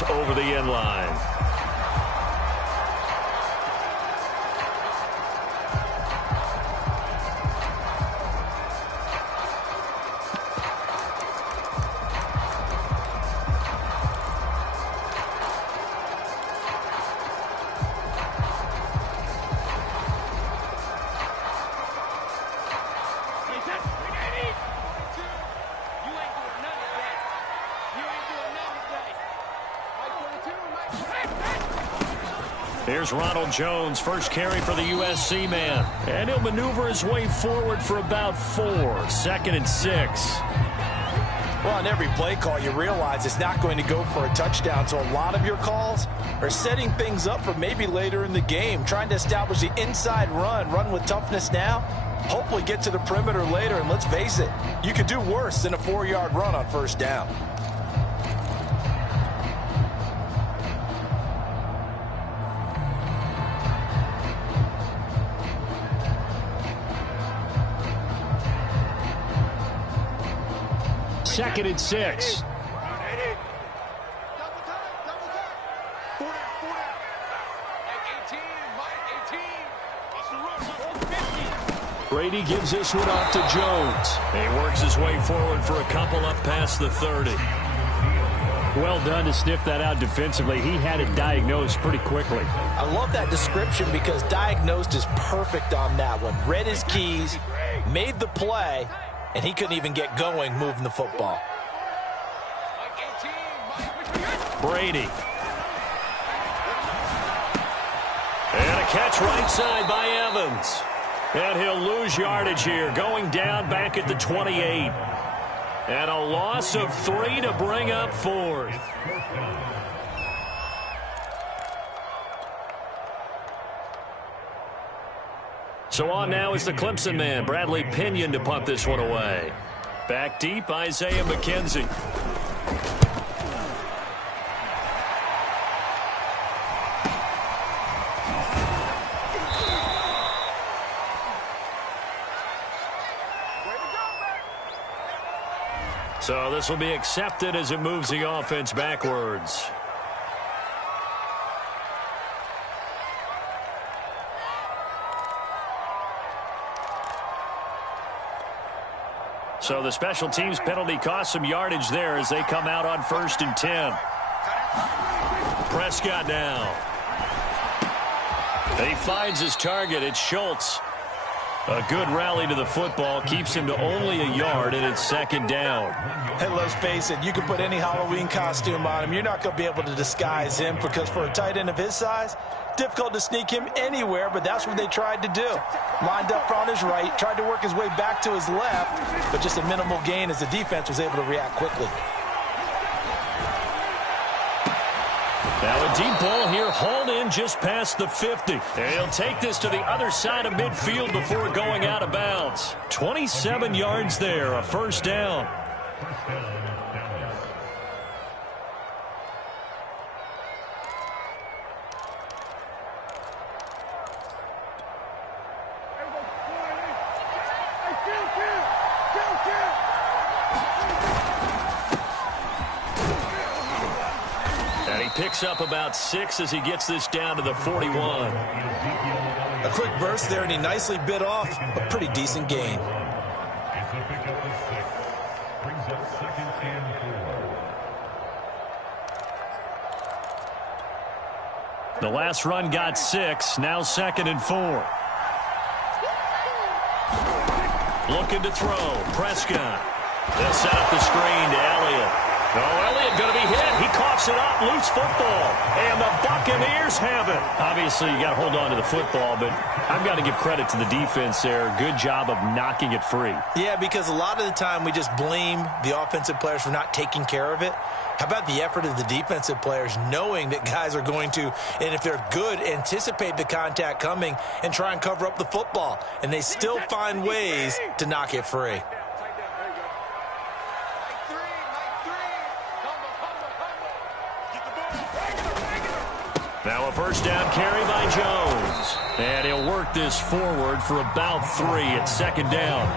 goes over the end line. Here's Ronald Jones, first carry for the USC man. And he'll maneuver his way forward for about 4. 2nd and 6. Well, on every play call, you realize it's not going to go for a touchdown. So a lot of your calls are setting things up for maybe later in the game, trying to establish the inside run with toughness now, hopefully get to the perimeter later. And let's face it, you could do worse than a 4-yard run on first down. Second and 6. Brady gives this one off to Jones. He works his way forward for a couple up past the 30. Well done to sniff that out defensively. He had it diagnosed pretty quickly. I love that description because diagnosed is perfect on that one. Read his keys, made the play, and he couldn't even get going moving the football. Brady. And a catch right side by Evans. And he'll lose yardage here, going down back at the 28. And a loss of 3 to bring up 4th. So on now is the Clemson man, Bradley Pinion, to punt this one away. Back deep, Isaiah McKenzie. So this will be accepted as it moves the offense backwards. So the special teams penalty cost some yardage there as they come out on 1st and 10. Prescott now. He finds his target. It's Schultz. A good rally to the football keeps him to only a yard, and it's 2nd down. Hey, let's face it, you can put any Halloween costume on him. You're not going to be able to disguise him because for a tight end of his size, difficult to sneak him anywhere, but that's what they tried to do. Lined up on his right, tried to work his way back to his left, but just a minimal gain as the defense was able to react quickly. Now a deep ball here, hauled in just past the 50. And he'll take this to the other side of midfield before going out of bounds. 27 yards there, a 1st down. Picks up about 6 as he gets this down to the 41. A quick burst there, and he nicely bit off a pretty decent gain. The last run got 6, now 2nd and 4. Looking to throw, Prescott. They'll set up the screen to Elliott. Oh, Elliott going to be hit. He coughs it up. Loose football. And the Buccaneers have it. Obviously, you got to hold on to the football, but I've got to give credit to the defense there. Good job of knocking it free. Yeah, because a lot of the time we just blame the offensive players for not taking care of it. How about the effort of the defensive players knowing that guys are going to, and if they're good, anticipate the contact coming and try and cover up the football. And they still find ways to knock it free. Now a 1st down carry by Jones. And he'll work this forward for about 3 at 2nd down.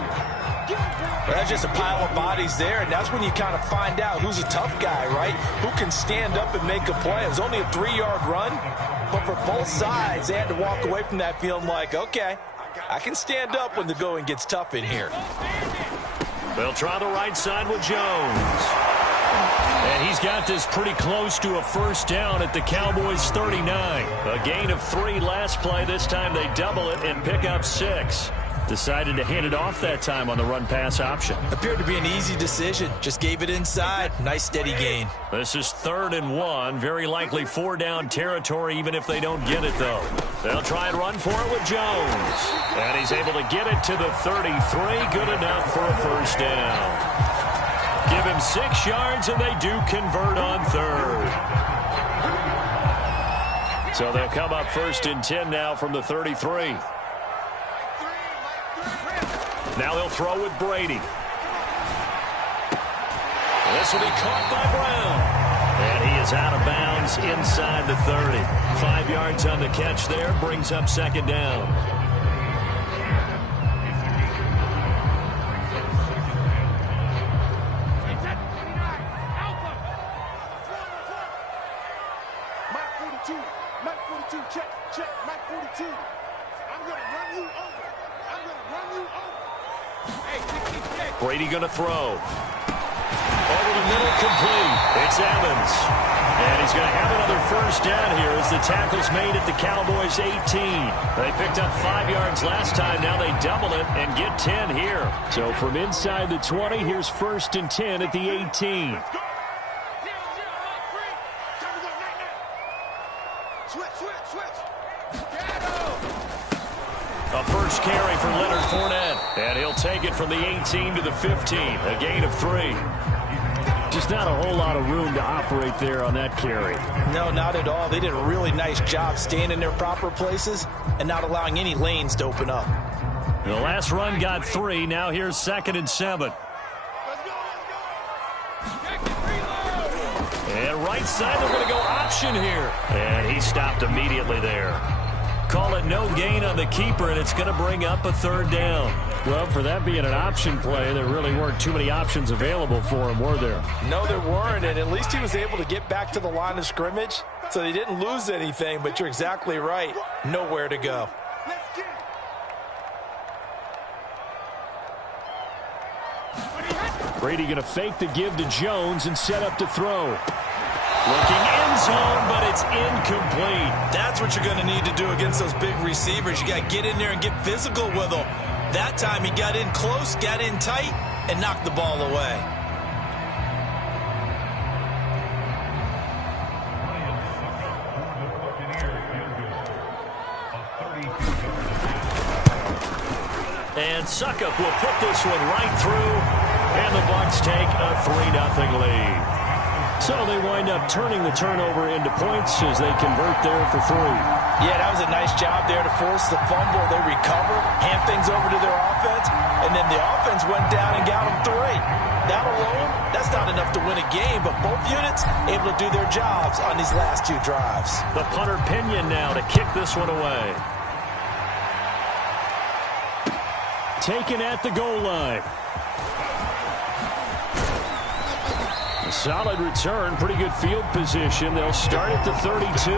Well, that's just a pile of bodies there, and that's when you kind of find out who's a tough guy, right? Who can stand up and make a play. It was only a 3-yard run, but for both sides, they had to walk away from that feeling like, okay, I can stand up when the going gets tough in here. They'll try the right side with Jones. And he's got this pretty close to a first down at the Cowboys' 39. A gain of 3 last play. This time they double it and pick up 6. Decided to hand it off that time on the run-pass option. Appeared to be an easy decision. Just gave it inside. Nice steady gain. This is 3rd and 1. Very likely 4-down territory, even if they don't get it, though. They'll try and run for it with Jones. And he's able to get it to the 33. Good enough for a first down. Give him 6 yards, and they do convert on 3rd. So they'll come up 1st and 10 now from the 33. Now he'll throw with Brady. This will be caught by Brown. And he is out of bounds inside the 30. 5 yards on the catch there. Brings up 2nd down. Mike 42, check, Mike 42. I'm going to run you over. Brady going to throw. Over the middle, complete. It's Evans. And he's going to have another first down here as the tackle's made at the Cowboys' 18. They picked up 5 yards last time. Now they double it and get 10 here. So from inside the 20, here's 1st and 10 at the 18. A first carry for Leonard Fournette. And he'll take it from the 18 to the 15. A gain of 3. Just not a whole lot of room to operate there on that carry. No, not at all. They did a really nice job staying in their proper places and not allowing any lanes to open up. The last run got 3. Now here's 2nd and 7. And right side, they're going to go option here. And he stopped immediately there. Call it no gain on the keeper, and it's going to bring up a 3rd down. Well, for that being an option play, there really weren't too many options available for him, were there? No, there weren't, and at least he was able to get back to the line of scrimmage, so they didn't lose anything, but you're exactly right. Nowhere to go. Brady going to fake the give to Jones and set up to throw. Looking end zone, but it's incomplete. That's what you're going to need to do against those big receivers. You got to get in there and get physical with them. That time he got in close, got in tight, and knocked the ball away. And Suckup will put this one right through, and the Bucs take a 3-0 lead. So they wind up turning the turnover into points as they convert there for 3. Yeah, that was a nice job there to force the fumble. They recovered, hand things over to their offense, and then the offense went down and got them 3. That alone, that's not enough to win a game, but both units able to do their jobs on these last 2 drives. The punter Pinion now to kick this one away. Taken at the goal line. A solid return, pretty good field position. They'll start at the 32.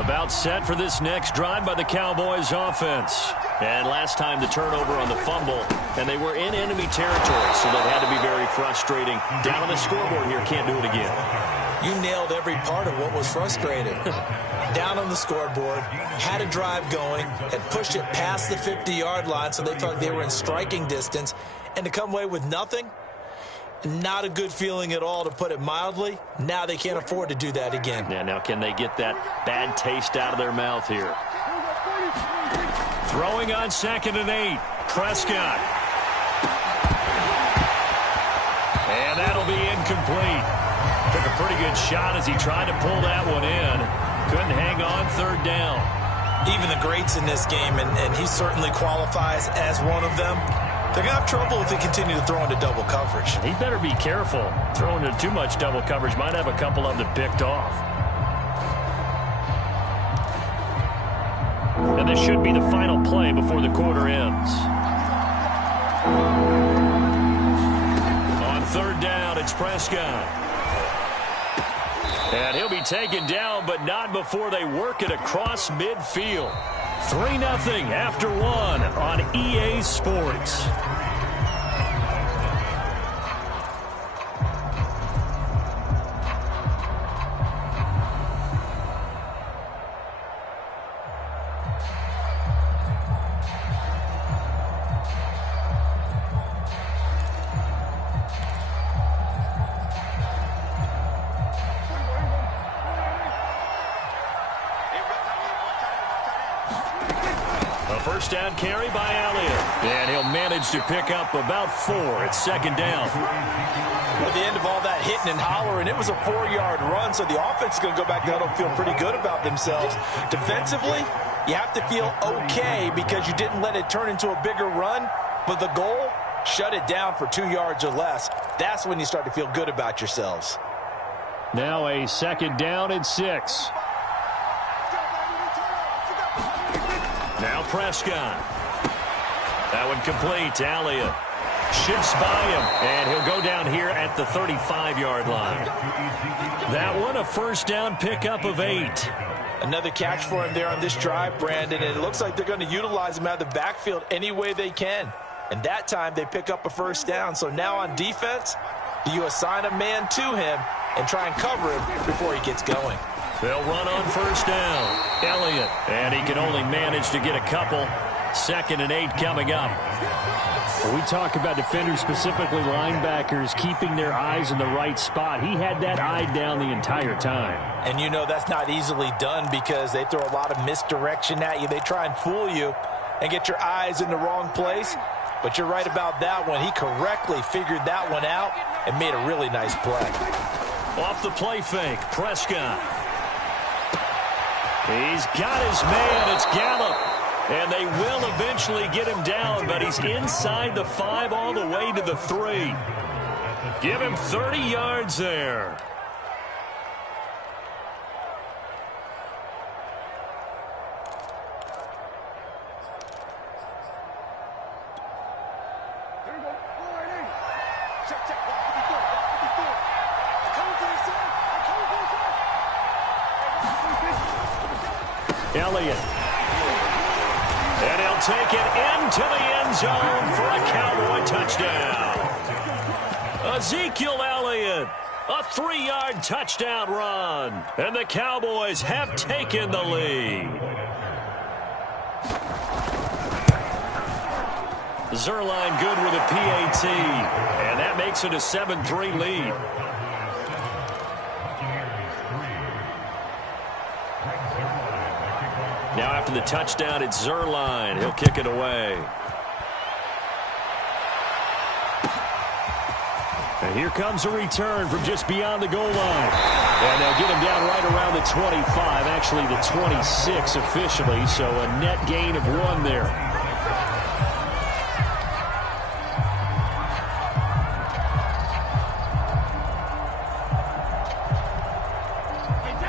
About set for this next drive by the Cowboys offense. And last time the turnover on the fumble, and they were in enemy territory, so that had to be very frustrating. Down on the scoreboard here, can't do it again. You nailed every part of what was frustrating. Down on the scoreboard, had a drive going, had pushed it past the 50-yard line, so they felt like they were in striking distance, and to come away with nothing, not a good feeling at all, to put it mildly. Now they can't afford to do that again. Yeah, now can they get that bad taste out of their mouth here? Throwing on 2nd and 8. Prescott. And that'll be incomplete. Took a pretty good shot as he tried to pull that one in. Couldn't hang on 3rd down. Even the greats in this game, and he certainly qualifies as one of them, they're going to have trouble if they continue to throw into double coverage. He better be careful. Throwing into too much double coverage might have a couple of them picked off. And this should be the final play before the quarter ends. On third down, it's Prescott. And he'll be taken down, but not before they work it across midfield. 3-0 after one on EA Sports. First down carry by Elliott. And he'll manage to pick up about 4 at second down. At the end of all that hitting and hollering, it was a 4-yard run, so the offense is going to go back down and feel pretty good about themselves. Defensively, you have to feel okay because you didn't let it turn into a bigger run, but the goal, shut it down for 2 yards or less. That's when you start to feel good about yourselves. Now a second down and 6. Now Prescott. That one complete to Elliott. Shifts by him, and he'll go down here at the 35-yard line. That one a first down pickup of 8. Another catch for him there on this drive, Brandon, and it looks like they're going to utilize him out of the backfield any way they can. And that time they pick up a first down. So now on defense, do you assign a man to him and try and cover him before he gets going? They'll run on first down. Elliott, and he can only manage to get a couple. 2nd and 8 coming up. When we talk about defenders, specifically linebackers, keeping their eyes in the right spot, he had that eye down the entire time. And you know that's not easily done because they throw a lot of misdirection at you. They try and fool you and get your eyes in the wrong place. But you're right about that one. He correctly figured that one out and made a really nice play. Off the play fake, Prescott. He's got his man. It's Gallup. And they will eventually get him down, but he's inside the 5 all the way to the 3. Give him 30 yards there. Elliott. And he'll take it into the end zone for a Cowboy touchdown. Ezekiel Elliott, a 3-yard touchdown run. And the Cowboys have taken the lead. Zerline good with a PAT. And that makes it a 7-3 lead. Now after the touchdown, it's Zerline. He'll kick it away. And here comes a return from just beyond the goal line. And they'll get him down right around the 25, actually the 26 officially, so a net gain of 1 there.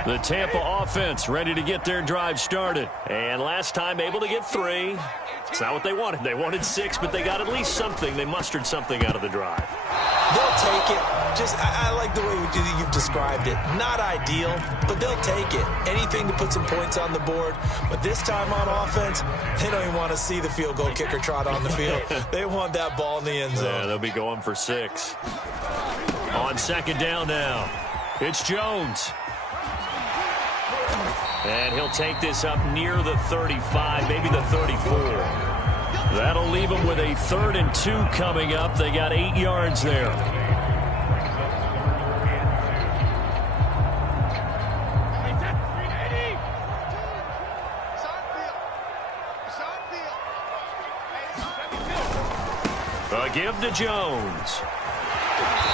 The Tampa offense ready to get their drive started. And last time able to get 3. It's not what they wanted. They wanted 6, but they got at least something. They mustered something out of the drive. They'll take it. I like the way you've described it. Not ideal, but they'll take it. Anything to put some points on the board. But this time on offense, they don't even want to see the field goal kicker trot on the field. They want that ball in the end zone. Yeah, they'll be going for 6. On second down now, it's Jones. And he'll take this up near the 35, maybe the 34. That'll leave him with a 3rd and 2 coming up. They got 8 yards there. A give to Jones.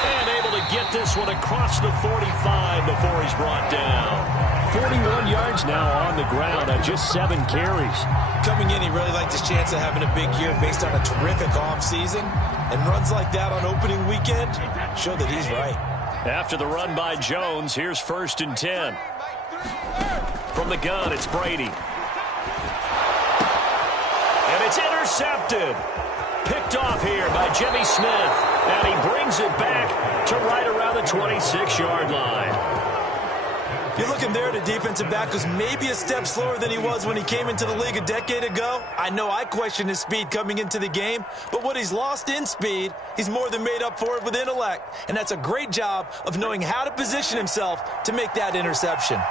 And able to get this one across the 45 before he's brought down. 41 yards now on the ground on just 7 carries. Coming in, he really liked his chance of having a big year based on a terrific offseason. And runs like that on opening weekend show that he's right. After the run by Jones, here's 1st and 10. From the gun, it's Brady. intercepted. Picked off here by Jimmy Smith, and he brings it back to right around the 26-yard line. You're looking there at a defensive back who's maybe a step slower than he was when he came into the league a decade ago. I know I questioned his speed coming into the game, but what he's lost in speed, he's more than made up for it with intellect. And that's a great job of knowing how to position himself to make that interception.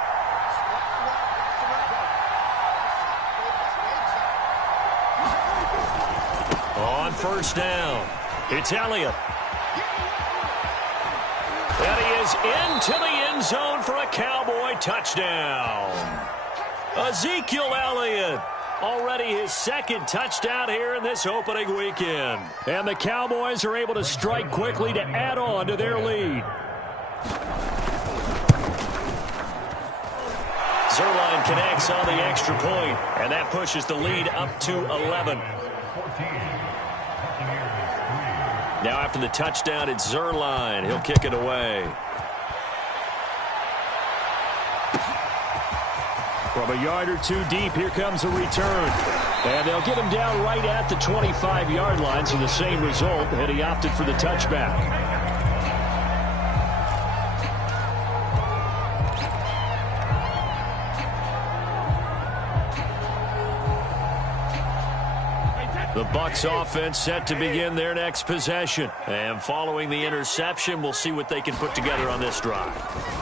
On first down, it's Elliott. And he is into the end zone for a Cowboy touchdown. Ezekiel Elliott, already his second touchdown here in this opening weekend. And the Cowboys are able to strike quickly to add on to their lead. Zuerlein connects on the extra point, and that pushes the lead up to 11. Now after the touchdown, it's Zuerlein. He'll kick it away. From a yard or two deep, here comes a return. And they'll get him down right at the 25-yard line, so the same result, and he opted for the touchback. The Bucs offense set to begin their next possession. And following the interception, we'll see what they can put together on this drive.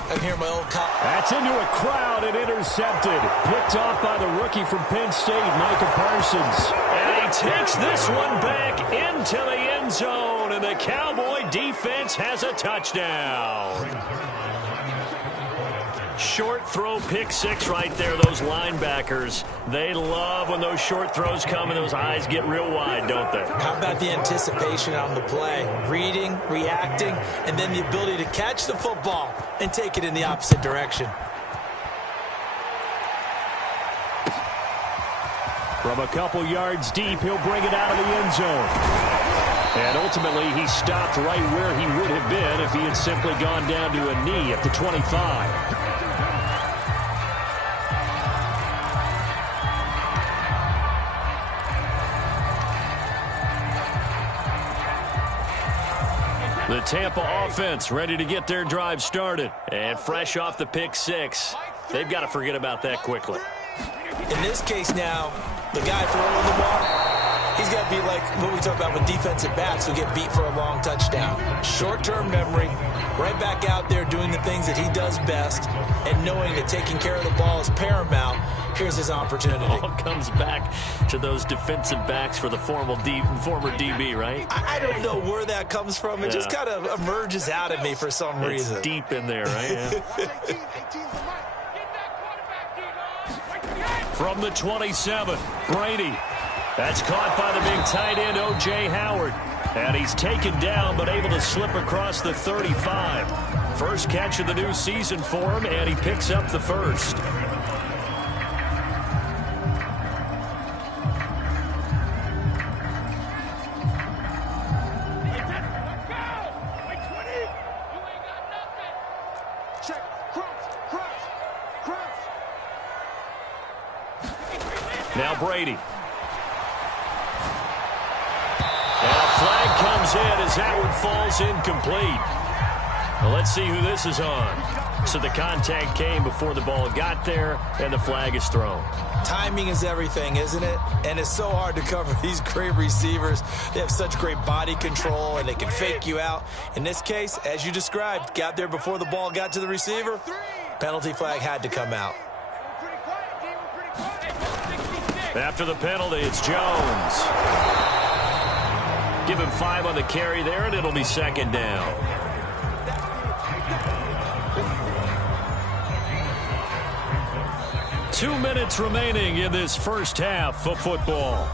I hear my old cop. That's into a crowd and intercepted. Picked off by the rookie from Penn State, Micah Parsons. And he takes this one back into the end zone. And the Cowboy defense has a touchdown. Short throw pick six right there. Those linebackers, they love when those short throws come and those eyes get real wide, don't they? How about the anticipation on the play? Reading, reacting, and then the ability to catch the football and take it in the opposite direction. From a couple yards deep, he'll bring it out of the end zone. And ultimately, he stopped right where he would have been if he had simply gone down to a knee at the 25. The Tampa offense ready to get their drive started. And fresh off the pick six, they've got to forget about that quickly. In this case now, the guy throwing the ball, he's got to be like what we talk about with defensive backs who get beat for a long touchdown. Short-term memory, right back out there doing the things that he does best, and knowing that taking care of the ball is paramount. Here's his opportunity. All comes back to those defensive backs for the former DB, right? I don't know where that comes from. It just kind of emerges out of me for some reason. It's deep in there, right? Yeah. From the 27, Brady. That's caught by the big tight end, O.J. Howard. And he's taken down, but able to slip across the 35. First catch of the new season for him, and he picks up the first. Now Brady. And a flag comes in as that one falls incomplete. Well, let's see who this is on. So the contact came before the ball got there, and the flag is thrown. Timing is everything, isn't it? And it's so hard to cover these great receivers. They have such great body control, and they can fake you out. In this case, as you described, got there before the ball got to the receiver. Penalty flag had to come out. After the penalty, it's Jones. Give him 5 on the carry there, and it'll be second down. Two minutes remaining in this first half of football.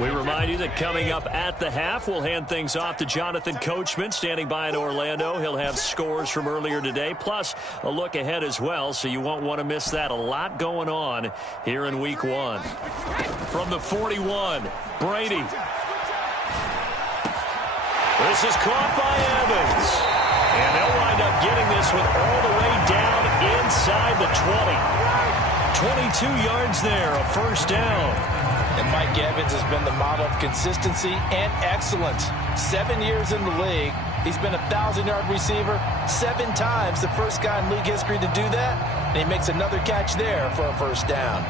We remind you that coming up at the half, we'll hand things off to Jonathan Coachman, standing by in Orlando. He'll have scores from earlier today, plus a look ahead as well, so you won't want to miss that. A lot going on here in Week 1. From the 41, Brady. This is caught by Evans. And they'll wind up getting this one all the way down inside the 20. 22 yards there, a first down. And Mike Evans has been the model of consistency and excellence. 7 years in the league. He's been a 1,000-yard receiver 7 times, the first guy in league history to do that. And he makes another catch there for a first down.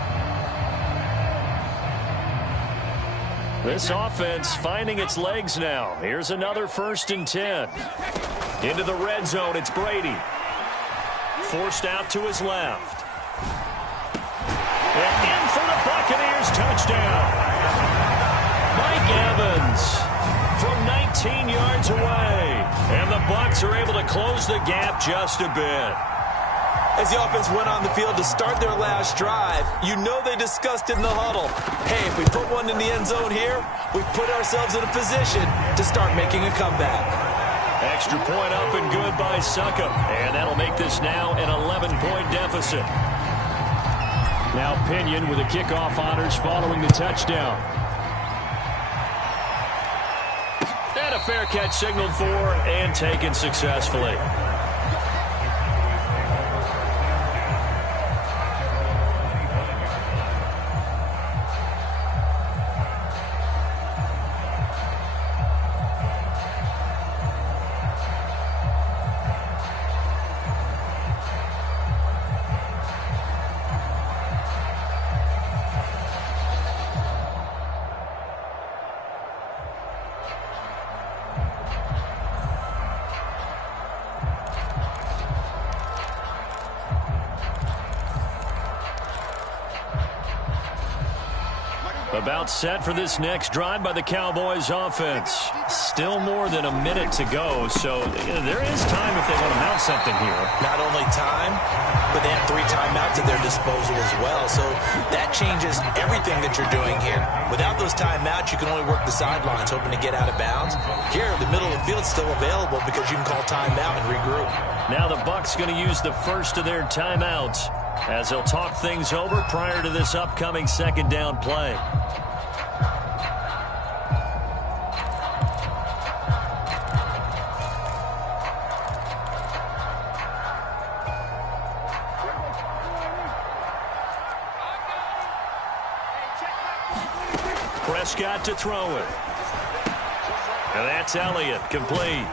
This offense finding its legs now. Here's another 1st and 10. Into the red zone, it's Brady. Forced out to his left. And in for the Buccaneers, touchdown. Mike Evans from 19 yards away. And the Bucs are able to close the gap just a bit. As the offense went on the field to start their last drive, you know they discussed in the huddle, hey, if we put one in the end zone here, we put ourselves in a position to start making a comeback. Extra point up and good by Succop. And that'll make this now an 11-point deficit. Now Pinion with the kickoff honors following the touchdown. And a fair catch signaled for and taken successfully. About set for this next drive by the Cowboys offense. Still more than a minute to go, so there is time if they want to mount something here. Not only time, but they have 3 timeouts at their disposal as well. So that changes everything that you're doing here. Without those timeouts, you can only work the sidelines, hoping to get out of bounds. Here, the middle of the field is still available because you can call timeout and regroup. Now the Bucs going to use the first of their timeouts as they'll talk things over prior to this upcoming 2nd down play. Prescott to throw it. And that's Elliott, complete.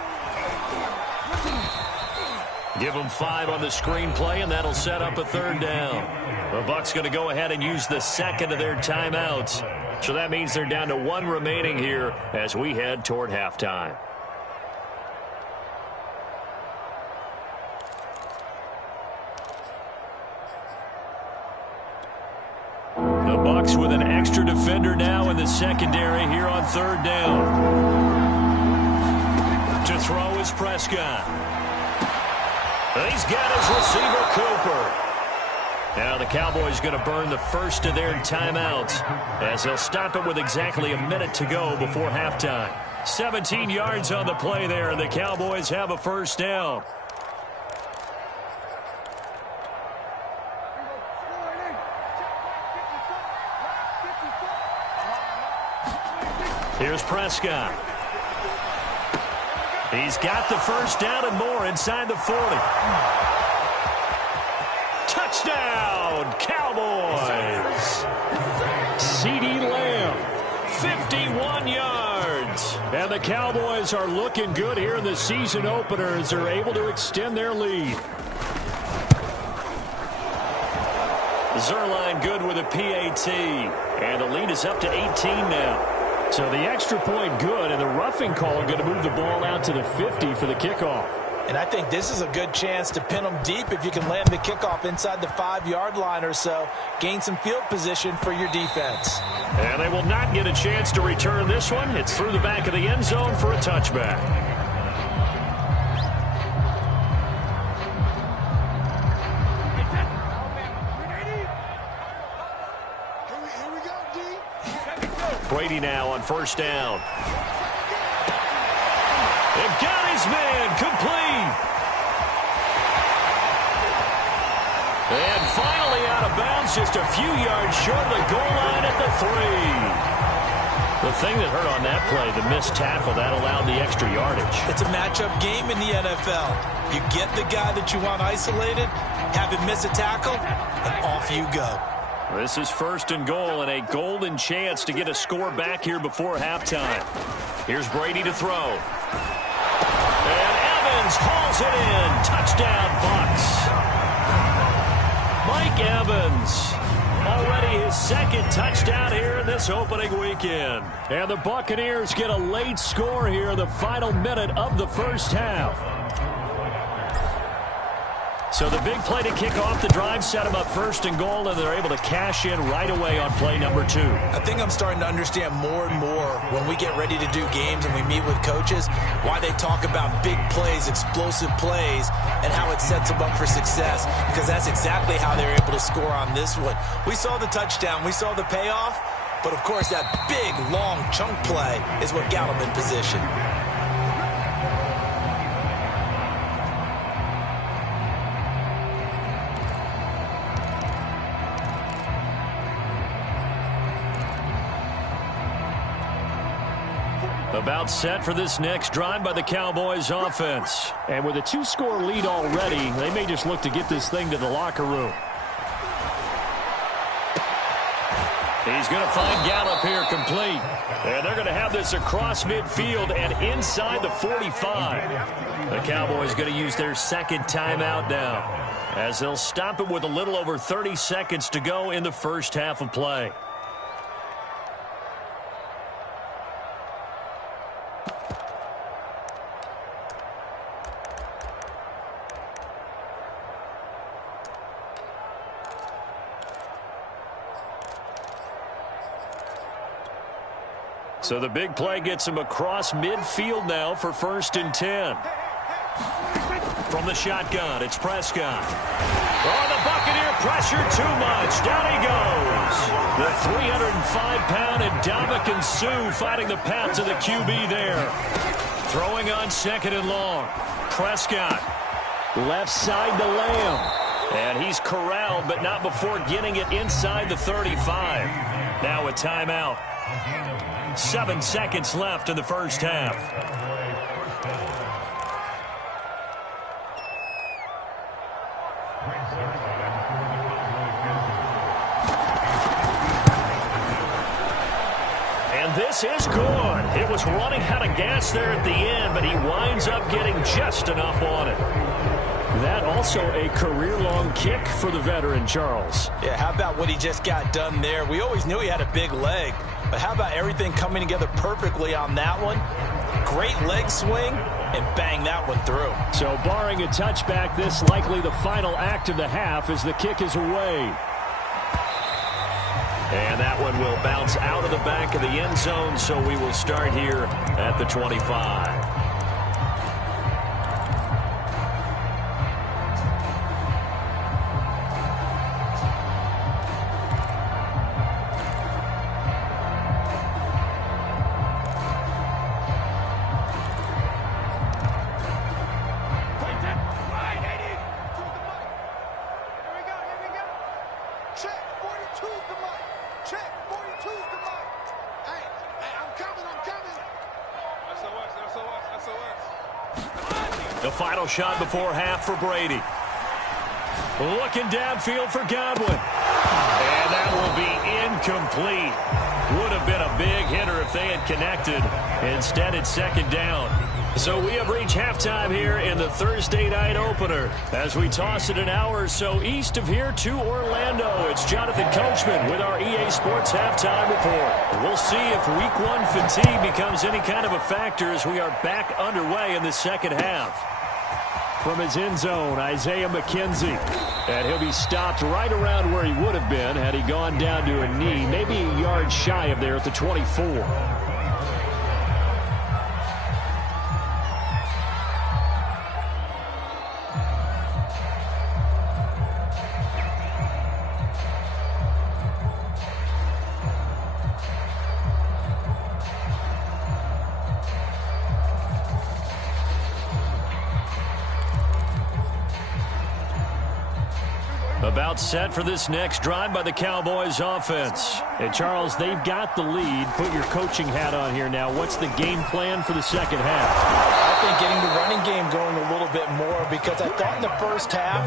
Give them 5 on the screenplay, and that'll set up a 3rd down. The Bucs going to go ahead and use the 2nd of their timeouts. So that means they're down to 1 remaining here as we head toward halftime. The Bucs with an extra defender now in the secondary here on 3rd down. To throw is Prescott. He's got his receiver, Cooper. Now the Cowboys going to burn the first of their timeouts as they'll stop it with exactly a minute to go before halftime. 17 yards on the play there, and the Cowboys have a first down. Here's Prescott. He's got the first down and more inside the 40. Touchdown, Cowboys. CeeDee Lamb, 51 yards. And the Cowboys are looking good here in the season opener as they're able to extend their lead. Zerline good with a PAT. And the lead is up to 18 now. So the extra point good, and the roughing call are going to move the ball out to the 50 for the kickoff. And I think this is a good chance to pin them deep if you can land the kickoff inside the 5-yard line or so. Gain some field position for your defense. And they will not get a chance to return this one. It's through the back of the end zone for a touchback. Here we go, D. Brady now on first down. It got his man complete. And finally out of bounds, just a few yards short of the goal line at the 3. The thing that hurt on that play, the missed tackle, that allowed the extra yardage. It's a matchup game in the NFL. You get the guy that you want isolated, have him miss a tackle, and off you go. This is first and goal and a golden chance to get a score back here before halftime. Here's Brady to throw. And Evans hauls it in. Touchdown, Bucs. Mike Evans, already his second touchdown here in this opening weekend. And the Buccaneers get a late score here in the final minute of the first half. So the big play to kick off the drive set them up first and goal, and they're able to cash in right away on play number 2. I think I'm starting to understand more and more when we get ready to do games and we meet with coaches why they talk about big plays, explosive plays, and how it sets them up for success, because that's exactly how they're able to score on this one. We saw the touchdown. We saw the payoff. But, of course, that big, long chunk play is what got them in position. About set for this next drive by the Cowboys offense. And with a 2-score lead already, they may just look to get this thing to the locker room. He's going to find Gallup here complete. And they're going to have this across midfield and inside the 45. The Cowboys going to use their second timeout now, as they'll stop it with a little over 30 seconds to go in the first half of play. So the big play gets him across midfield now for first and 10. From the shotgun, it's Prescott. Oh, the Buccaneer pressure too much. Down he goes. The 305-pound Ndamukong Suh fighting the path to the QB there. Throwing on second and long. Prescott. Left side to Lamb. And he's corralled, but not before getting it inside the 35. Now a timeout. 7 seconds left in the first half. And this is good. It was running out of gas there at the end, but he winds up getting just enough on it. That also a career-long kick for the veteran, Charles. Yeah, how about what he just got done there? We always knew he had a big leg, but how about everything coming together perfectly on that one? Great leg swing, and bang that one through. So barring a touchback, this likely the final act of the half as the kick is away. And that one will bounce out of the back of the end zone, so we will start here at the 25. The final shot before half for Brady. Looking downfield for Godwin. And that will be incomplete. Would have been a big hitter if they had connected. Instead, it's second down. So we have reached halftime here in the Thursday night opener. As we toss it an hour or so east of here to Orlando, it's Jonathan Coachman with our EA Sports Halftime Report. We'll see if Week 1 fatigue becomes any kind of a factor as we are back underway in the second half. From his end zone, Isaiah McKenzie. And he'll be stopped right around where he would have been had he gone down to a knee, maybe a yard shy of there at the 24. About set for this next drive by the Cowboys offense. And, Charles, they've got the lead. Put your coaching hat on here now. What's the game plan for the second half? I think getting the running game going a little bit more, because I thought in the first half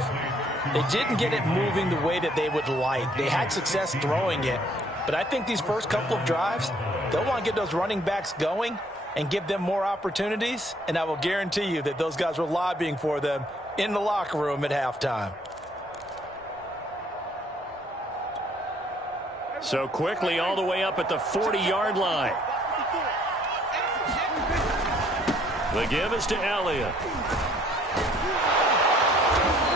they didn't get it moving the way that they would like. They had success throwing it, but I think these first couple of drives, they'll want to get those running backs going and give them more opportunities, and I will guarantee you that those guys were lobbying for them in the locker room at halftime. So quickly all the way up at the 40-yard line. The give is to Elliott.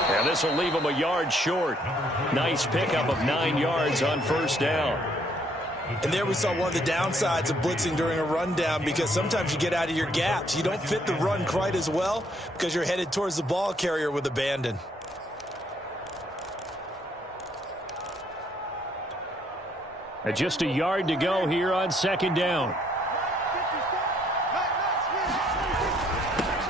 And this will leave him a yard short. Nice pickup of 9 yards on first down. And there we saw one of the downsides of blitzing during a rundown, because sometimes you get out of your gaps. You don't fit the run quite as well because you're headed towards the ball carrier with abandon. And just a yard to go here on second down.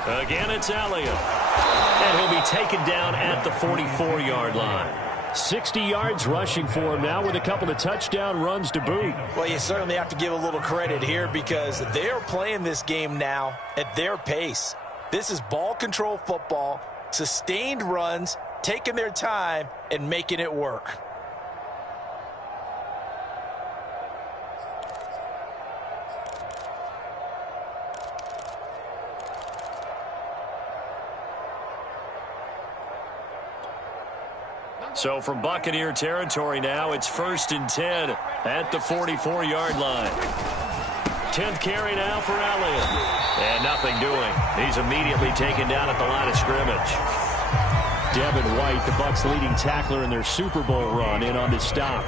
Again, it's Elliott. And he'll be taken down at the 44-yard line. 60 yards rushing for him now with a couple of touchdown runs to boot. Well, you certainly have to give a little credit here, because they're playing this game now at their pace. This is ball control football, sustained runs, taking their time and making it work. So from Buccaneer territory now, it's 1st and 10 at the 44-yard line. 10th carry now for Elliott. And nothing doing. He's immediately taken down at the line of scrimmage. Devin White, the Bucs' leading tackler in their Super Bowl run, in on this stop.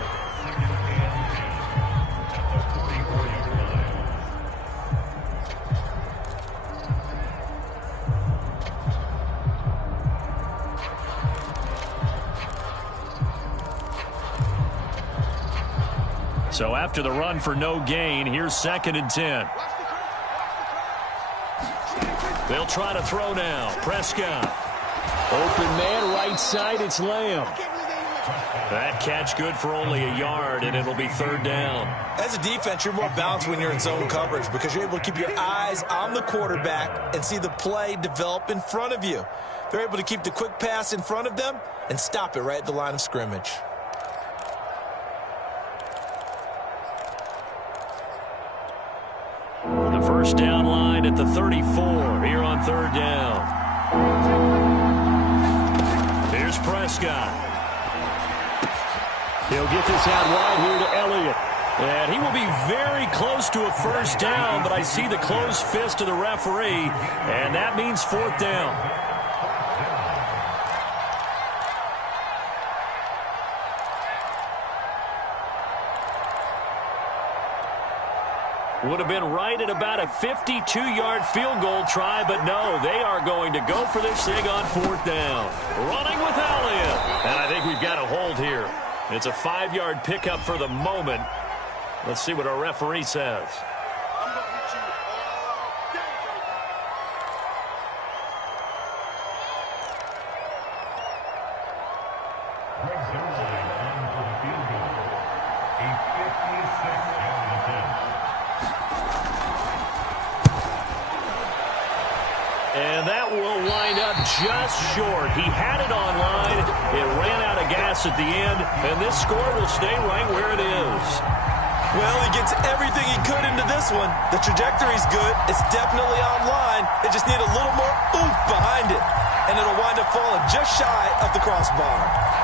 So after the run for no gain, here's 2nd and 10. They'll try to throw now. Prescott. Open man, right side, it's Lamb. That catch good for only a yard, and it'll be 3rd down. As a defense, you're more balanced when you're in zone coverage, because you're able to keep your eyes on the quarterback and see the play develop in front of you. They're able to keep the quick pass in front of them and stop it right at the line of scrimmage. First down line at the 34 here on 3rd down. Here's Prescott. He'll get this out wide here to Elliott. And he will be very close to a first down, but I see the closed fist of the referee, and that means 4th down. Would have been right at about a 52-yard field goal try, but no, they are going to go for this thing on 4th down. Running with Elliott. And I think we've got a hold here. It's a 5-yard pickup for the moment. Let's see what our referee says. And that will wind up just short. He had it on line. It ran out of gas at the end, and this score will stay right where it is. Well, he gets everything he could into this one. The trajectory's good. It's definitely on line. They just need a little more oomph behind it, and it'll wind up falling just shy of the crossbar.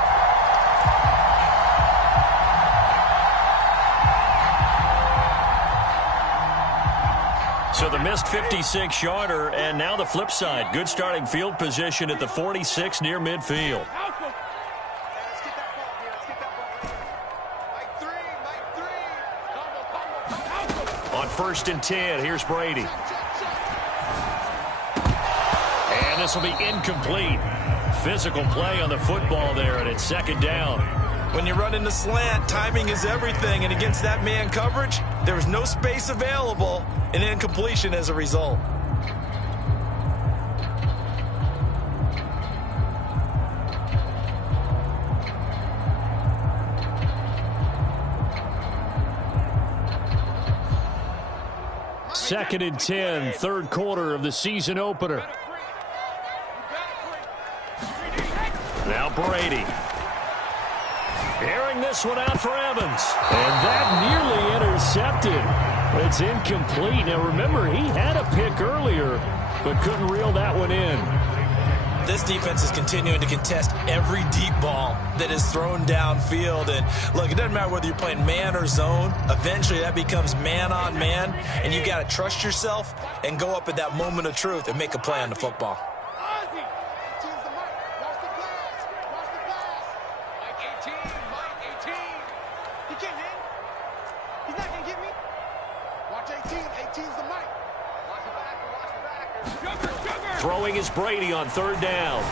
So the missed 56-yarder, and now the flip side. Good starting field position at the 46 near midfield. On 1st and 10, here's Brady. And this will be incomplete. Physical play on the football there, and it's 2nd down. When you run in the slant, timing is everything, and against that man coverage, there was no space available, and incompletion as a result. 2nd and 10, third quarter of the season opener. Now Brady. Airing this one out for Evans. And that nearly intercepted. It's incomplete. Now remember, he had a pick earlier, but couldn't reel that one in. This defense is continuing to contest every deep ball that is thrown downfield. And look, it doesn't matter whether you're playing man or zone. Eventually that becomes man on man, and you got to trust yourself and go up at that moment of truth and make a play on the football. Throwing is Brady on 3rd down.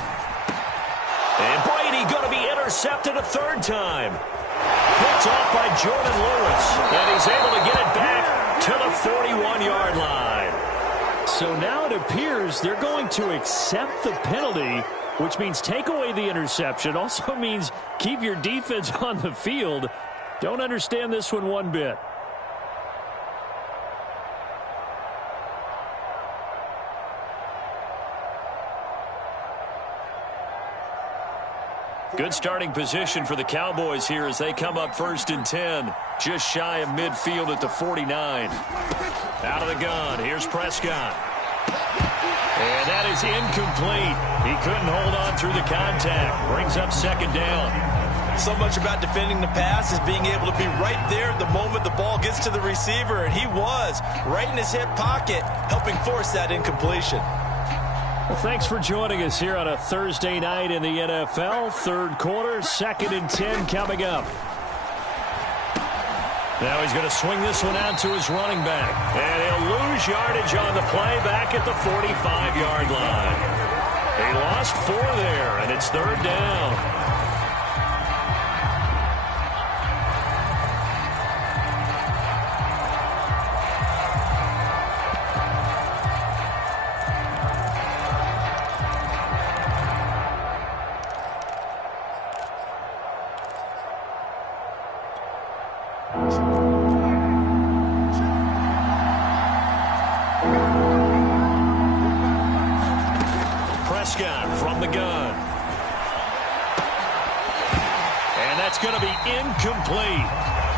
And Brady going to be intercepted a 3rd time. Picked off by Jordan Lewis. And he's able to get it back to the 41-yard line. So now it appears they're going to accept the penalty, which means take away the interception. Also means keep your defense on the field. Don't understand this one bit. Good starting position for the Cowboys here as they come up 1st and 10. Just shy of midfield at the 49. Out of the gun. Here's Prescott. And that is incomplete. He couldn't hold on through the contact. Brings up 2nd down. So much about defending the pass is being able to be right there the moment the ball gets to the receiver. And he was right in his hip pocket, helping force that incompletion. Well, thanks for joining us here on a Thursday night in the NFL. 3rd quarter, 2nd and 10 coming up. Now he's going to swing this one out to his running back. And he'll lose yardage on the play back at the 45-yard line. He lost 4 there, and it's 3rd down. From the gun. And that's going to be incomplete.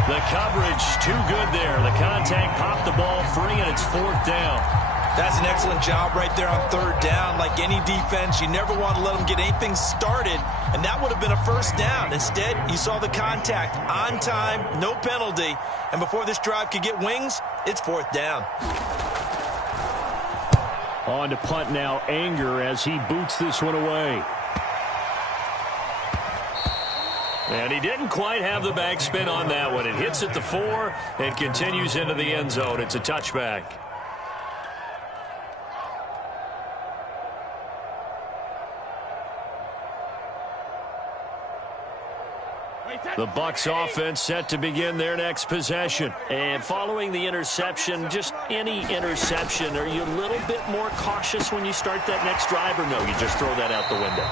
The coverage too good there. The contact popped the ball free, and it's 4th down. That's an excellent job right there on 3rd down. Like any defense, you never want to let them get anything started, and that would have been a 1st down. Instead, you saw the contact on time, no penalty, and before this drive could get wings, it's 4th down. On to punt now, Anger, as he boots this one away. And he didn't quite have the backspin on that one. It hits at the 4 and continues into the end zone. It's a touchback. The Bucs offense set to begin their next possession. And following the interception, just any interception, are you a little bit more cautious when you start that next drive, or no, you just throw that out the window?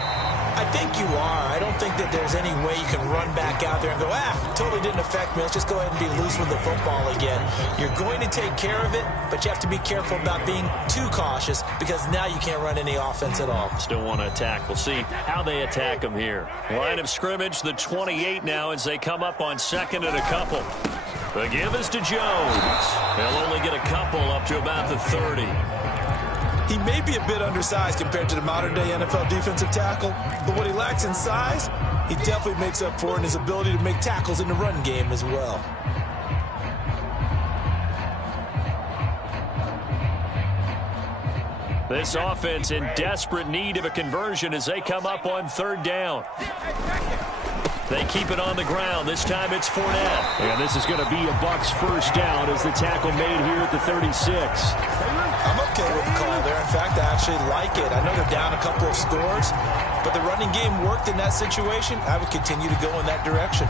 I think you are. I don't think that there's any way you can run back out there and go, totally didn't affect me. Let's just go ahead and be loose with the football again. You're going to take care of it, but you have to be careful about being too cautious because now you can't run any offense at all. Still want to attack. We'll see how they attack them here. Line of scrimmage, the 28 now as they come up on 2nd and a couple. The give is to Jones. They'll only get a couple up to about the 30. He may be a bit undersized compared to the modern-day NFL defensive tackle, but what he lacks in size, he definitely makes up for in his ability to make tackles in the run game as well. This offense in desperate need of a conversion as they come up on 3rd down. They keep it on the ground. This time it's Fournette. And this is going to be a Bucs 1st down as the tackle made here at the 36. I'm okay with the call there. In fact, I actually like it. I know they're down a couple of scores, but the running game worked in that situation. I would continue to go in that direction.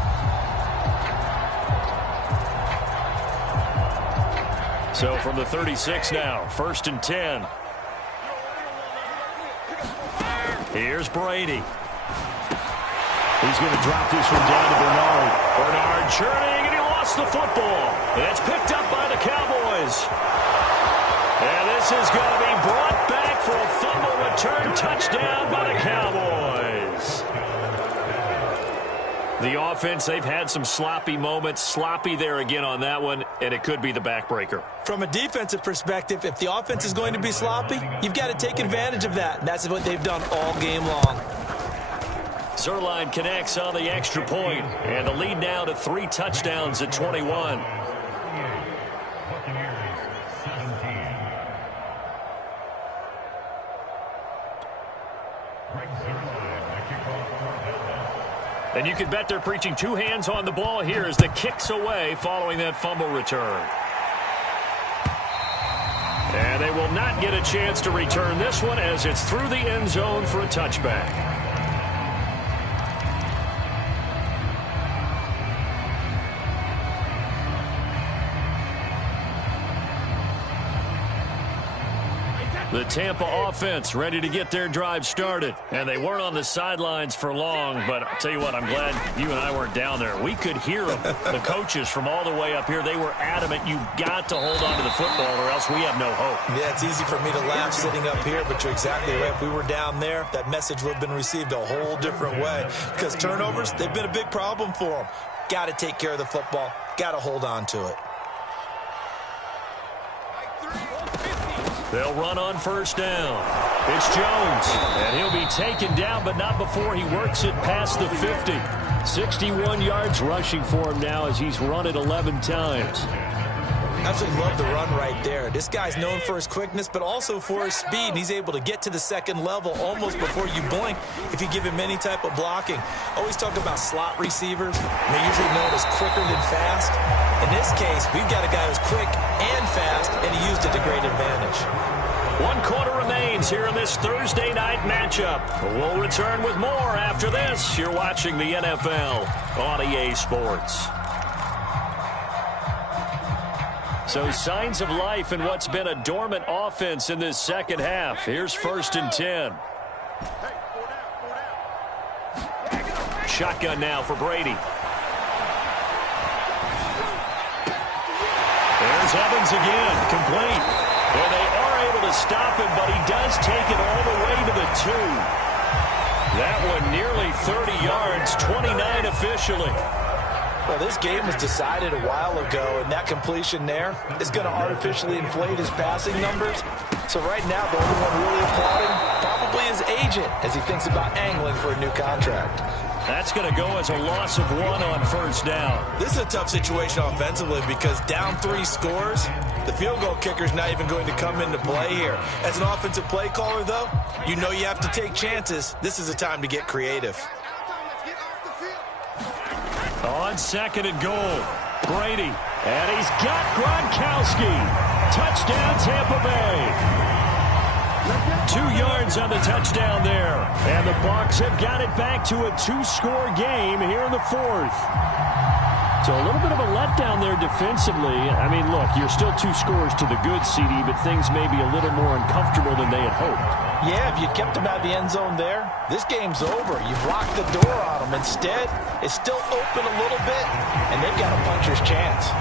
So from the 36 now, 1st and 10. Here's Brady. He's going to drop this one down to Bernard. Bernard churning, and he lost the football. And it's picked up by the Cowboys. This is going to be brought back for a fumble return touchdown by the Cowboys. The offense, they've had some sloppy moments. Sloppy there again on that one, and it could be the backbreaker. From a defensive perspective, if the offense is going to be sloppy, you've got to take advantage of that. And that's what they've done all game long. Zuerlein connects on the extra point, and the lead now to 3 touchdowns at 21. And you can bet they're preaching 2 hands on the ball here as the kick's away following that fumble return. And they will not get a chance to return this one as it's through the end zone for a touchback. The Tampa offense ready to get their drive started. And they weren't on the sidelines for long, but I'll tell you what, I'm glad you and I weren't down there. We could hear them, the coaches from all the way up here. They were adamant, you've got to hold on to the football or else we have no hope. Yeah, it's easy for me to laugh sitting up here, but you're exactly right. If we were down there, that message would have been received a whole different way. Because turnovers, they've been a big problem for them. Got to take care of the football. Got to hold on to it. They'll run on first down. It's Jones, and he'll be taken down, but not before he works it past the 50. 61 yards rushing for him now as he's run it 11 times. Absolutely love the run right there. This guy's known for his quickness, but also for his speed. He's able to get to the second level almost before you blink if you give him any type of blocking. Always talk about slot receivers. They're usually known as quicker than fast. In this case, we've got a guy who's quick and fast, and he used it to great advantage. 1 quarter remains here in this Thursday night matchup. We'll return with more after this. You're watching the NFL on EA Sports. So signs of life in what's been a dormant offense in this second half. Here's 1st and 10. Shotgun now for Brady. There's Evans again, complete. And they are able to stop him, but he does take it all the way to the 2. That one nearly 30 yards, 29 officially. Well, this game was decided a while ago, and that completion there is going to artificially inflate his passing numbers. So right now, the only one really applauding probably his agent as he thinks about angling for a new contract. That's going to go as a loss of 1 on first down. This is a tough situation offensively because down 3 scores, the field goal kicker's not even going to come into play here. As an offensive play caller, though, you know you have to take chances. This is a time to get creative. On 2nd and goal, Brady. And he's got Gronkowski. Touchdown, Tampa Bay. 2 yards on the touchdown there. And the Bucs have got it back to a 2-score game here in the 4th. So a little bit of a letdown there defensively. I mean, look, you're still 2 scores to the good, CD, but things may be a little more uncomfortable than they had hoped. Yeah, if you kept them out of the end zone there, this game's over. You've locked the door on them. Instead, it's still open a little bit, and they've got a puncher's chance.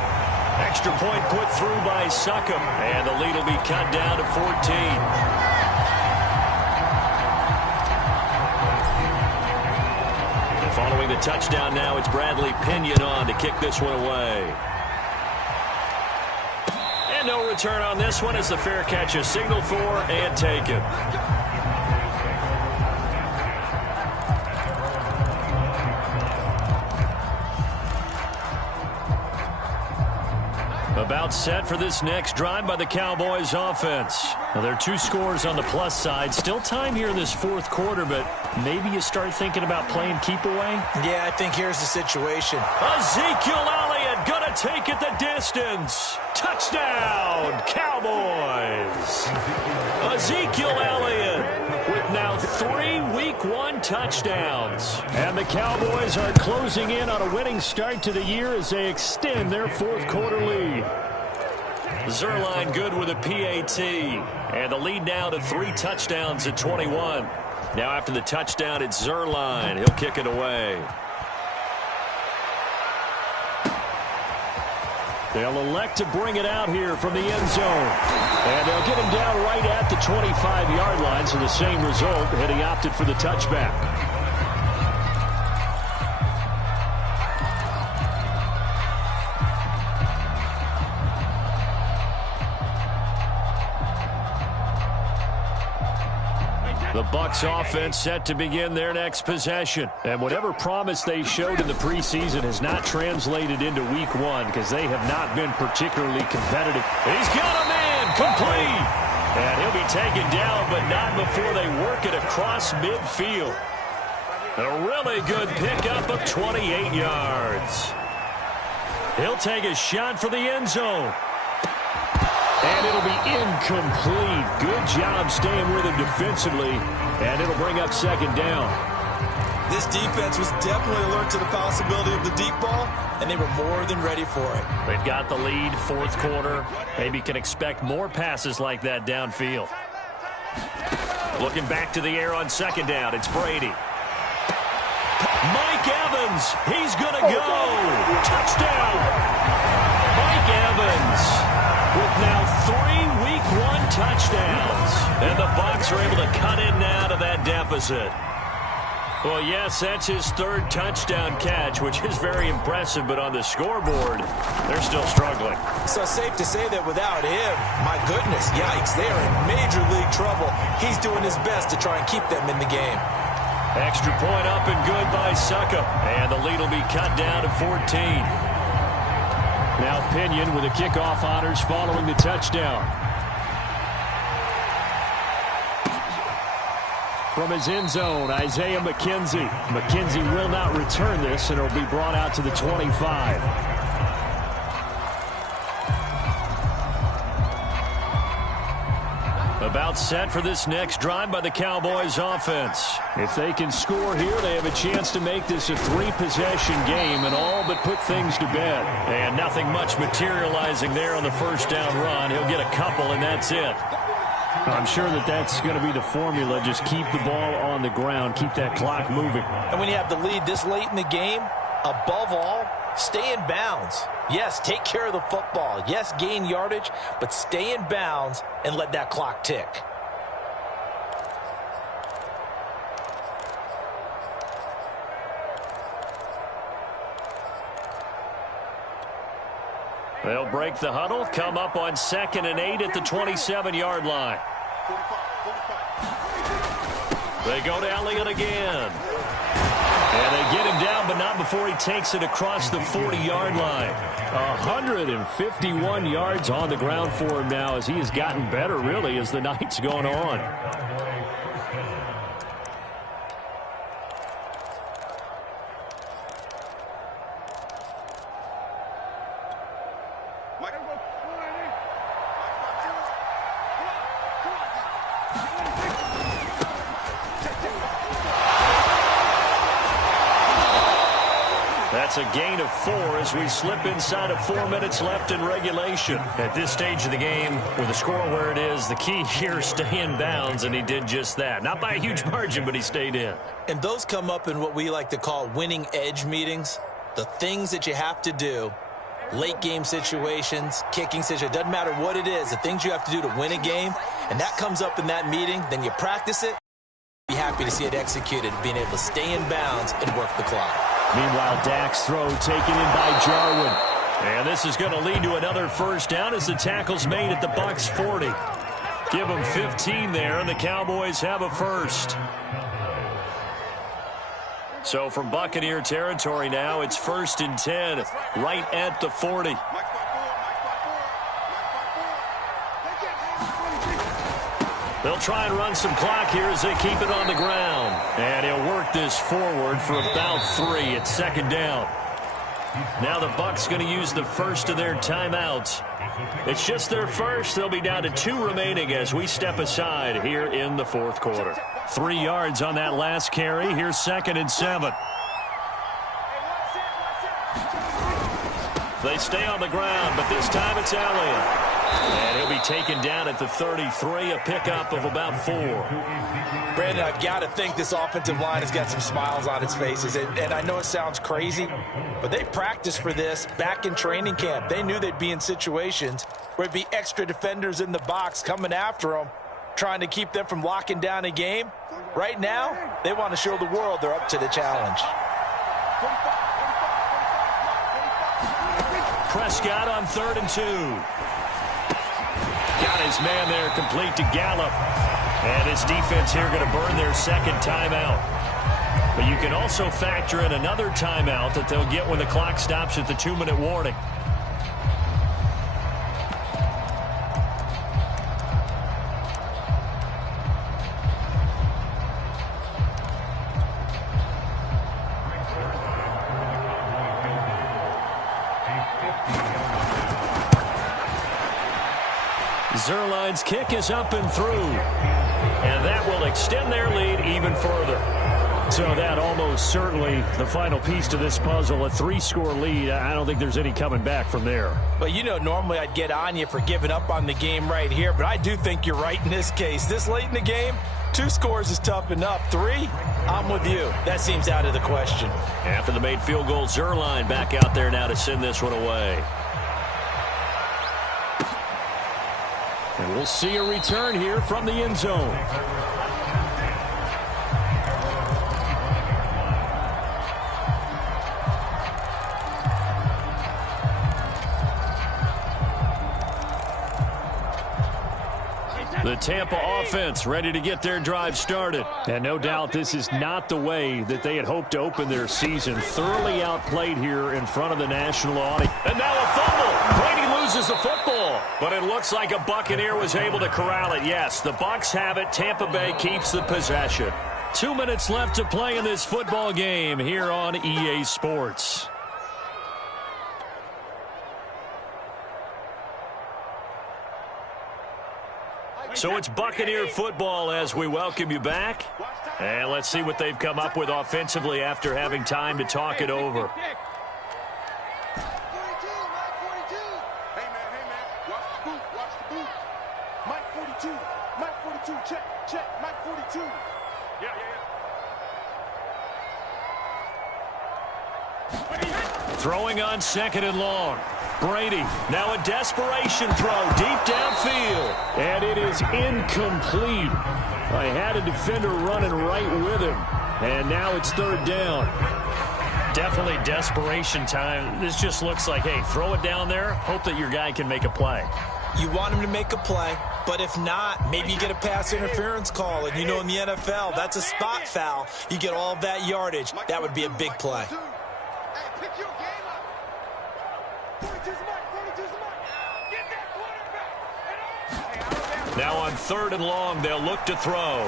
Extra point put through by Succop, and the lead will be cut down to 14. Following the touchdown now, it's Bradley Pinion on to kick this one away. And no return on this one as the fair catch is signaled for and taken. About set for this next drive by the Cowboys offense. Now, there are 2 scores on the plus side. Still time here in this 4th quarter, but maybe you start thinking about playing keep away? Yeah, I think here's the situation. Ezekiel Elliott gonna take it the distance. Touchdown, Cowboys. Ezekiel Elliott with now 3 Week 1 touchdowns. And the Cowboys are closing in on a winning start to the year as they extend their 4th quarter lead. Zuerlein good with a PAT. And the lead now to 3 touchdowns at 21. Now after the touchdown, it's Zuerlein. He'll kick it away. They'll elect to bring it out here from the end zone. And they'll get him down right at the 25-yard line, so the same result, and he opted for the touchback. The Bucs offense set to begin their next possession. And whatever promise they showed in the preseason has not translated into week one because they have not been particularly competitive. He's got a man complete. And he'll be taken down, but not before they work it across midfield. A really good pickup of 28 yards. He'll take a shot for the end zone. And it'll be incomplete. Good job staying with him defensively. And it'll bring up second down. This defense was definitely alert to the possibility of the deep ball, and they were more than ready for it. They've got the lead, fourth quarter. Maybe can expect more passes like that downfield. Looking back to the air on second down. It's Brady. Mike Evans. He's going to go. Touchdown. Mike Evans with now 3 week one touchdowns. And the Bucs are able to cut in now to that deficit. Well, yes, that's his third touchdown catch, which is very impressive, but on the scoreboard, they're still struggling. So safe to say that without him, my goodness, yikes, they are in major league trouble. He's doing his best to try and keep them in the game. Extra point up and good by Suckup. And the lead will be cut down to 14. Now Pinion with the kickoff honors following the touchdown. From his end zone, Isaiah McKenzie. McKenzie will not return this, and it'll be brought out to the 25. About set for this next drive by the Cowboys offense. If they can score here, they have a chance to make this a 3-possession game and all but put things to bed. And nothing much materializing there on the first down run. He'll get a couple, and that's it. I'm sure that that's going to be the formula. Just keep the ball on the ground. Keep that clock moving. And when you have the lead this late in the game, above all, stay in bounds. Yes, take care of the football. Yes, gain yardage, but stay in bounds and let that clock tick. They'll break the huddle, come up on 2nd and 8 at the 27-yard line. They go to Elliott again. And they get him down, but not before he takes it across the 40-yard line. 151 yards on the ground for him now as he has gotten better, really, as the night's gone on. That's a gain of 4 as we slip inside of 4 minutes left in regulation. At this stage of the game, with the score where it is, the key here is stay in bounds, and he did just that. Not by a huge margin, but he stayed in. And those come up in what we like to call winning edge meetings. The things that you have to do, late game situations, kicking situations, doesn't matter what it is, the things you have to do to win a game, and that comes up in that meeting, then you practice it. Be happy to see it executed, being able to stay in bounds and work the clock. Meanwhile, Dak's throw taken in by Jarwin. And this is going to lead to another first down as the tackle's made at the Bucs 40. Give them 15 there, and the Cowboys have a first. So from Buccaneer territory now, it's 1st and 10, right at the 40. They'll try and run some clock here as they keep it on the ground. And he'll work this forward for about 3 at 2nd down. Now the Bucs going to use the first of their timeouts. It's just their first. They'll be down to 2 remaining as we step aside here in the 4th quarter. 3 yards on that last carry. Here's 2nd and 7. They stay on the ground, but this time it's Elliott. And he'll be taken down at the 33, a pickup of about 4. Brandon, I've got to think this offensive line has got some smiles on its faces. And I know it sounds crazy, but they practiced for this back in training camp. They knew they'd be in situations where there'd be extra defenders in the box coming after them, trying to keep them from locking down a game. Right now, they want to show the world they're up to the challenge. Prescott on 3rd and 2. Got his man there complete to Gallup. And his defense here going to burn their second timeout. But you can also factor in another timeout that they'll get when the clock stops at the 2-minute warning. Zerline's kick is up and through. And that will extend their lead even further. So that almost certainly the final piece to this puzzle, a 3-score lead. I don't think there's any coming back from there. But you know, normally I'd get on you for giving up on the game right here, but I do think you're right in this case. This late in the game, 2 scores is tough enough. 3, I'm with you. That seems out of the question. After the made field goal, Zerline back out there now to send this one away. And we'll see a return here from the end zone. The Tampa offense ready to get their drive started. And no doubt this is not the way that they had hoped to open their season. Thoroughly outplayed here in front of the national audience. And now a fumble. Brady loses the football. But it looks like a Buccaneer was able to corral it. Yes, the Bucs have it. Tampa Bay keeps the possession. 2 minutes left to play in this football game here on EA Sports. So it's Buccaneer football as we welcome you back. And let's see what they've come up with offensively after having time to talk it over. Hey, man, watch the boot. Mike 42, check, Mike 42. Yeah. Throwing on 2nd and long. Brady, now a desperation throw deep downfield. And it is incomplete. I had a defender running right with him. And now it's 3rd down. Definitely desperation time. This just looks like, hey, throw it down there. Hope that your guy can make a play. You want him to make a play, but if not, maybe you get a pass interference call. And you know in the NFL, that's a spot foul. You get all of that yardage. That would be a big play. Now on 3rd and long, they'll look to throw.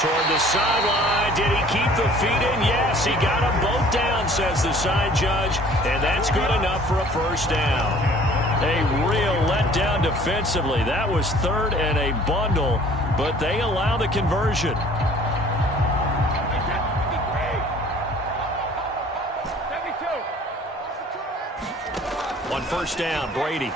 Toward the sideline. Did he keep the feet in? Yes, he got them both down, says the side judge. And that's good enough for a 1st down. A real letdown defensively. That was 3rd and a bundle, but they allow the conversion. On 1st down, Brady.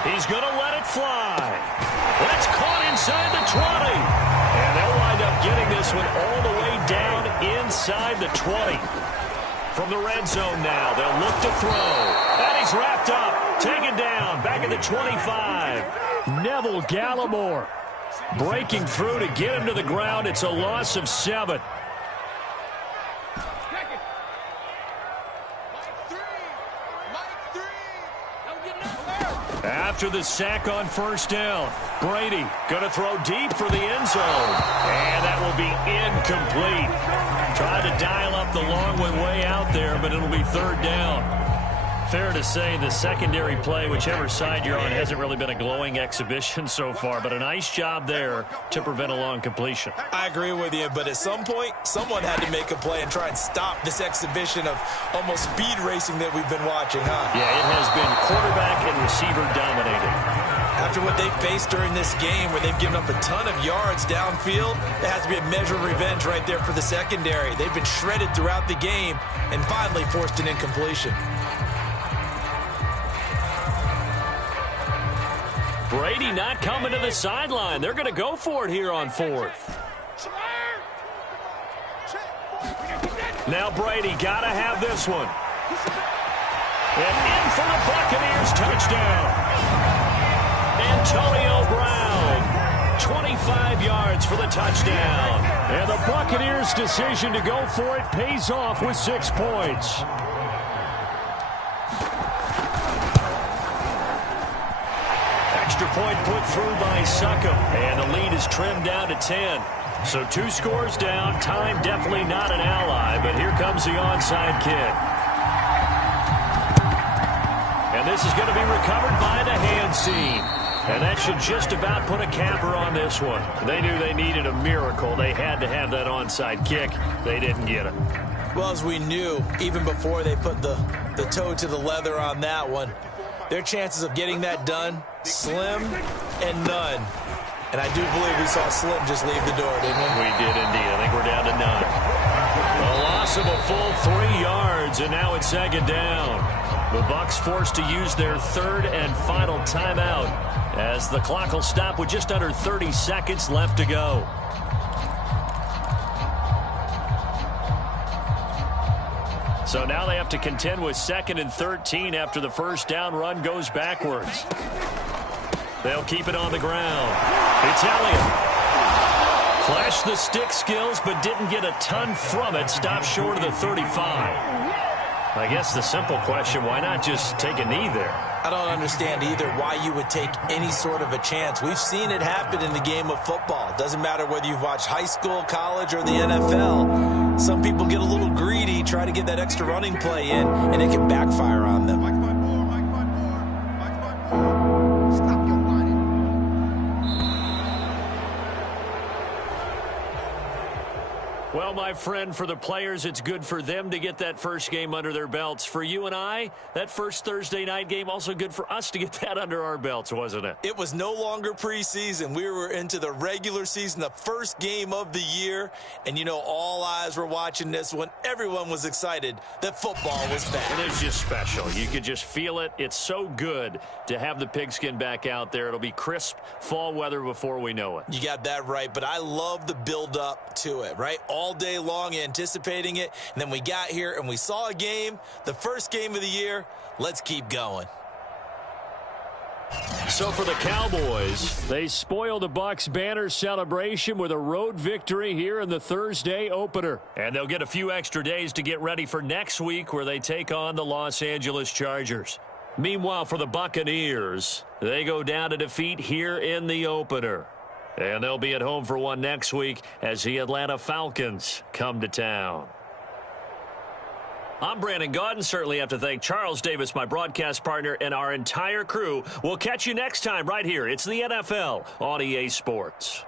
He's going to let it fly. That's caught inside the 20. And they'll wind up getting this one all the way down inside the 20. From the red zone now, they'll look to throw. And he's wrapped up, taken down, back at the 25. Neville Gallimore breaking through to get him to the ground. It's a loss of 7. After the sack on 1st down, Brady going to throw deep for the end zone. And that will be incomplete. Trying to dial up the long one way out there, but it'll be 3rd down. Fair to say the secondary play, whichever side you're on, hasn't really been a glowing exhibition so far, but a nice job there to prevent a long completion. I agree with you, but at some point, someone had to make a play and try and stop this exhibition of almost speed racing that we've been watching, huh? Yeah, it has been quarterback and receiver dominated. After what they faced during this game where they've given up a ton of yards downfield, there has to be a measure of revenge right there for the secondary. They've been shredded throughout the game and finally forced an incompletion. Brady not coming to the sideline. They're going to go for it here on 4th. Now Brady got to have this one. And in for the Buccaneers touchdown. Antonio Brown, 25 yards for the touchdown. And the Buccaneers' decision to go for it pays off with 6 points. Extra point put through by Succop. And the lead is trimmed down to 10. So 2 scores down. Time definitely not an ally, but here comes the onside kick. And this is going to be recovered by the hand seam. And that should just about put a capper on this one. They knew they needed a miracle. They had to have that onside kick. They didn't get it. Well, as we knew, even before they put the toe to the leather on that one, their chances of getting that done, slim and none. And I do believe we saw Slim just leave the door, didn't we? We did indeed. I think we're down to none. A loss of a full 3 yards, and now it's 2nd down. The Bucs forced to use their 3rd and final timeout as the clock will stop with just under 30 seconds left to go. So now they have to contend with 2nd and 13 after the first down run goes backwards. They'll keep it on the ground. It's Elliott. Flashed the stick skills, but didn't get a ton from it. Stopped short of the 35. I guess the simple question, why not just take a knee there? I don't understand either why you would take any sort of a chance. We've seen it happen in the game of football. Doesn't matter whether you've watched high school, college, or the NFL. Some people get a little greedy, try to get that extra running play in, and it can backfire on them. Well, my friend, for the players, it's good for them to get that first game under their belts. For you and I, that first Thursday night game, also good for us to get that under our belts, wasn't it? It was no longer preseason. We were into the regular season, the first game of the year. And, you know, all eyes were watching this one. Everyone was excited that football was back. And it's just special. You could just feel it. It's so good to have the pigskin back out there. It'll be crisp fall weather before we know it. You got that right, but I love the build-up to it, right? All day long anticipating it, and then we got here and we saw a game, the first game of the year. Let's keep going. So for the Cowboys, they spoiled the Bucs banner celebration with a road victory here in the Thursday opener. And they'll get a few extra days to get ready for next week where they take on the Los Angeles Chargers. Meanwhile, for the Buccaneers, they go down to defeat here in the opener. And they'll be at home for one next week as the Atlanta Falcons come to town. I'm Brandon Gaudin. Certainly have to thank Charles Davis, my broadcast partner, and our entire crew. We'll catch you next time right here. It's the NFL on EA Sports.